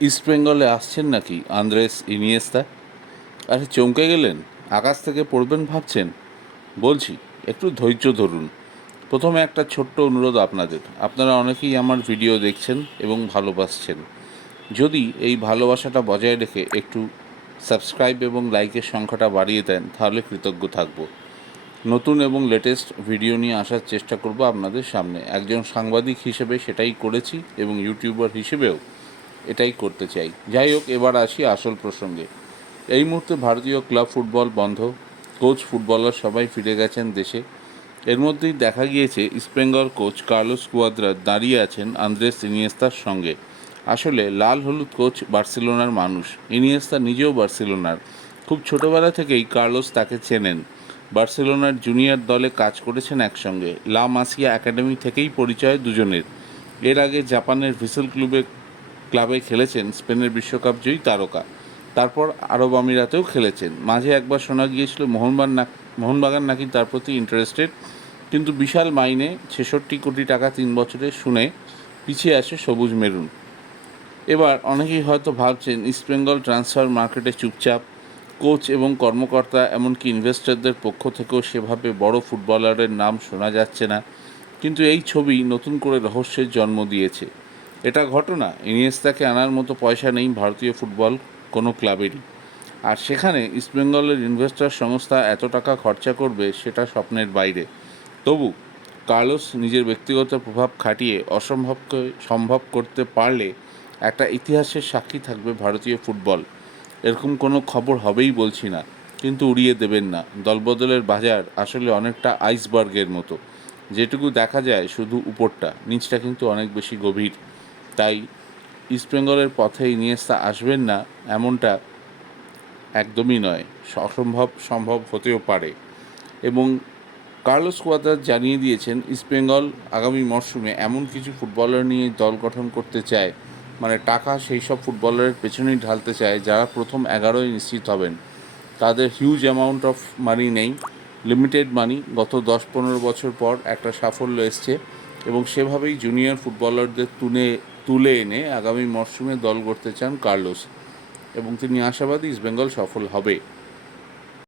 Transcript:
East বেঙ্গলে আসছেন নাকি? Andres Iniesta. আরে, চমকে গেলেন? আকাশ থেকে পড়বেন ভাবছেন? বলছি, একটু ধৈর্য ধরুন। প্রথমে একটা ছোট্ট অনুরোধ আপনাদের। আপনারা অনেকেই আমার ভিডিও দেখছেন এবং ভালোবাসছেন। যদি এই ভালোবাসাটা বজায় রেখে একটু সাবস্ক্রাইব এবং লাইকের সংখ্যাটা বাড়িয়ে দেন, তাহলে কৃতজ্ঞ থাকব। নতুন এবং লেটেস্ট ভিডিও নিয়ে আসার চেষ্টা করব আপনাদের সামনে। একজন সাংবাদিক হিসেবে সেটাই করেছি এবং ইউটিউবার হিসেবেও। এটাই করতে চাই। যাই হোক, এবার আসি আসল প্রসঙ্গে। এই মুহূর্তে ভারতীয় ক্লাব ফুটবল বন্ধ। কোচ, ফুটবলার সবাই ফিরে গেছেন দেশে। এর মধ্যেই দেখা গিয়েছে ইস্টবেঙ্গল কোচ কার্লোস কুয়াদ্রা দাঁড়িয়ে আছেন আন্দ্রেস ইনিয়েস্তার সঙ্গে। আসলে লাল হলুদ কোচ বার্সেলোনার মানুষ। ইনিয়েস্তা নিজেও বার্সেলোনার। খুব ছোটোবেলা থেকেই কার্লোস তাকে চেনেন। বার্সেলোনার জুনিয়র দলে কাজ করেছেন একসঙ্গে। লা মাসিয়া একাডেমি থেকেই পরিচয় দুজনের। এর আগে জাপানের ভিসেল ক্লুবে ক্লাবে খেলেছেন স্পেনের বিশ্বকাপ জয়ী তারকা। তারপর আরব আমিরাতেও খেলেছেন। মাঝে একবার শোনা গিয়েছিল মোহনবাগান না মোহনবাগান নাকি তার প্রতি ইন্টারেস্টেড কিন্তু বিশাল মাইনে ছেষট্টি কোটি টাকা তিন বছরে শুনে পিছিয়ে আসে সবুজ মেরুন। এবার অনেকেই হয়তো ভাবছেন ইস্টবেঙ্গল ট্রান্সফার মার্কেটে চুপচাপ, কোচ এবং কর্মকর্তা এমনকি ইনভেস্টরদের পক্ষ থেকেও সেভাবে বড় ফুটবলারের নাম শোনা যাচ্ছে না। কিন্তু এই ছবি নতুন করে রহস্যের জন্ম দিয়েছে। এটা ঘটনা। ইনিয়েস্তাকে আনার মতো পয়সা নেই ভারতীয় ফুটবল কোনো ক্লাবেরই আর সেখানে ইস্টবেঙ্গলের ইনভেস্টর সংস্থা এত টাকা খরচা করবে সেটা স্বপ্নের বাইরে। তবু কার্লোস নিজের ব্যক্তিগত প্রভাব খাটিয়ে অসম্ভবকে সম্ভব করতে পারলে একটা ইতিহাসের সাক্ষী থাকবে ভারতীয় ফুটবল। এরকম কোনো খবর হবেই বলছি না, কিন্তু উড়িয়ে দেবেন না। দলবদলের বাজার আসলে অনেকটা আইসবার্গের মতো। যেটুকু দেখা যায় শুধু উপরটা, নিচটা কিন্তু অনেক বেশি গভীর। তাই ইস্টবেঙ্গলের পথে ইনিয়েস্তা আসবেন না, এমনটা একদমই নয়। অসম্ভব সম্ভব হতেও পারে। এবং কার্লোস কোয়াদ্রাস জানিয়ে দিয়েছেন ইস্টবেঙ্গল আগামী মরশুমে এমন কিছু ফুটবলার নিয়ে দল গঠন করতে চায়। মানে টাকা সেই সব ফুটবলারের পেছনেই ঢালতে চায়, যারা প্রথম এগারোয় নিশ্চিত হবেন। তাদের হিউজ অ্যামাউন্ট অফ মানি নেই। লিমিটেড মানি গত দশ পনেরো বছর পর একটা সাফল্য এসছে। এবং সেভাবেই জুনিয়র ফুটবলারদের তুলে তুলে এনে আগামী মরশুমে দল গড়তে চান কার্লোস এবং তিনি আশাবাদী ইস্টবেঙ্গল সফল হবে।